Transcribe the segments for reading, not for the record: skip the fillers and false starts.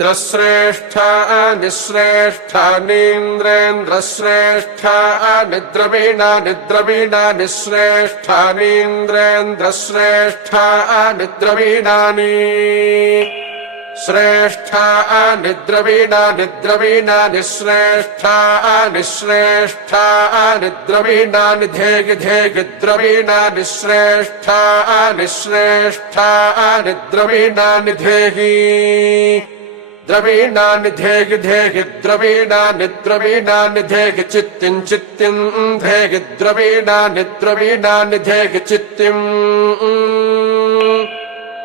इन्द्रश्रेष्ठानि श्रेष्ठानीन्द्रेन्द्रश्रेष्ठानि द्रवीणानि द्रवीणानि श्रेष्ठानीन्द्रेन्द्रश्रेष्ठानि द्रवीणानि श्रेष्ठानि द्रवीणानि द्रवीणानि श्रेष्ठानि श्रेष्ठानि द्रवीणानि धेगि धेगि द्रवीणानि श्रेष्ठानि श्रेष्ठानि द्रवीणानि धेगि द्रवीणानि धेगि धेगि द्रवीणानि द्रवीणानि धेगि चित्तिं चित्तिं धेगि द्रवीणानि द्रवीणानि धेगि चित्तिं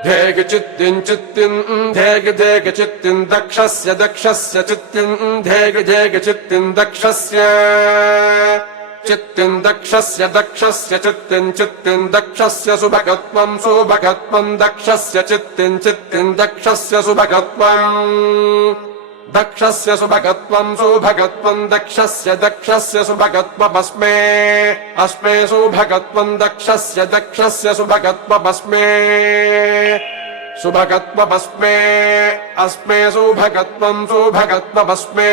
धेगि चित्तिं चित्तिं धेगि धेगि चित्तिं दक्षस्य दक्षस्य चित्तिं धेगि धेगि चित्तिं दक्षस्य चित्तिं दक्षस्य दक्षस्य चित्तिं चित्तिं दक्षस्य सुभगत्वं सुभगत्वं दक्षस्य चित्तिं चित्तिं दक्षस्य सुभगत्वं दक्षस्य सुभगत्वं सुभगत्वं दक्षस्य दक्षस्य सुभगत्वमस्मे अस्मे सुभगत्वं दक्षस्य दक्षस्य सुभगत्वमस्मे सुभगत्वमस्मे अस्मे सुभगत्वं सुभगत्वमस्मे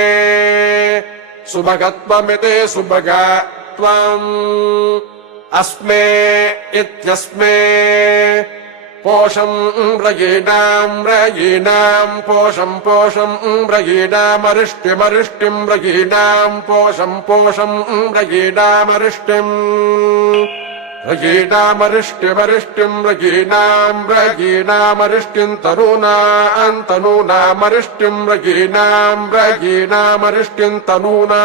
सुभगत्वमिति सुभगत्वम् अस्मे इत्यस्मे पोषं रयीणां रयीणां पोषं पोषं रयीणामरिष्टिमरिष्टिं रयीणां पोषं पोषं रयीणामरिष्टिं रयीणामरिष्टिमरिष्टिं रयीणां रयीणामरिष्टिं तनूनां तनूनामरिष्टिं रयीणां रयीणामरिष्टिं तनूनां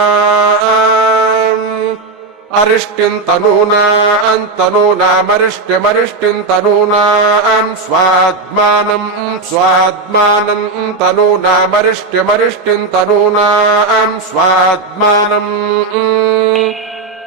अरिष्टिं तनूनां तनूनामरिष्टिमरिष्टिं तनूनां स्वात्मानं स्वात्मानं तनूनामरिष्टिमरिष्टिं तनूनां स्वात्मानं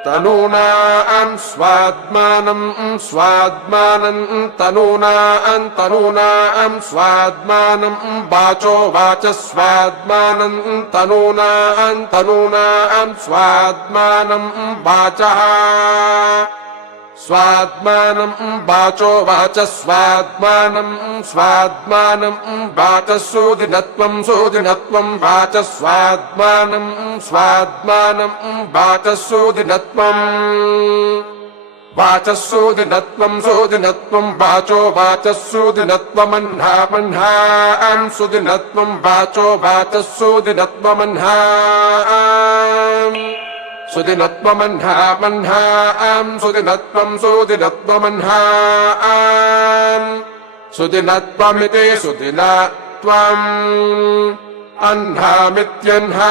तनूनां स्वात्मानं स्वात्मानं तनूनां तनूनां स्वात्मानं वाचो वाचस्वात्मानं तनूनां तनूनां स्वात्मानं वाचः स्वात्मानं वाचो वाचस्वात्मानं स्वात्मानं वाचस्सूदिनत्वं सूदिनत्वं वाचस्वात्मानं स्वात्मानं वाचस्सूदिनत्वम् वाचस्सूदिनत्वं सूदिनत्वं वाचो वाचस्सूदिनत्वमह्ना मह्नां सुदिनत्वं वाचो वाचस्सूदिनत्वमह्ना सुदिनत्वमह्ना मह्नां सुदिनत्वं सुदिनत्वमह्नां सुदिनत्वमिति सुदिनत्वम् अह्नामित्यह्नां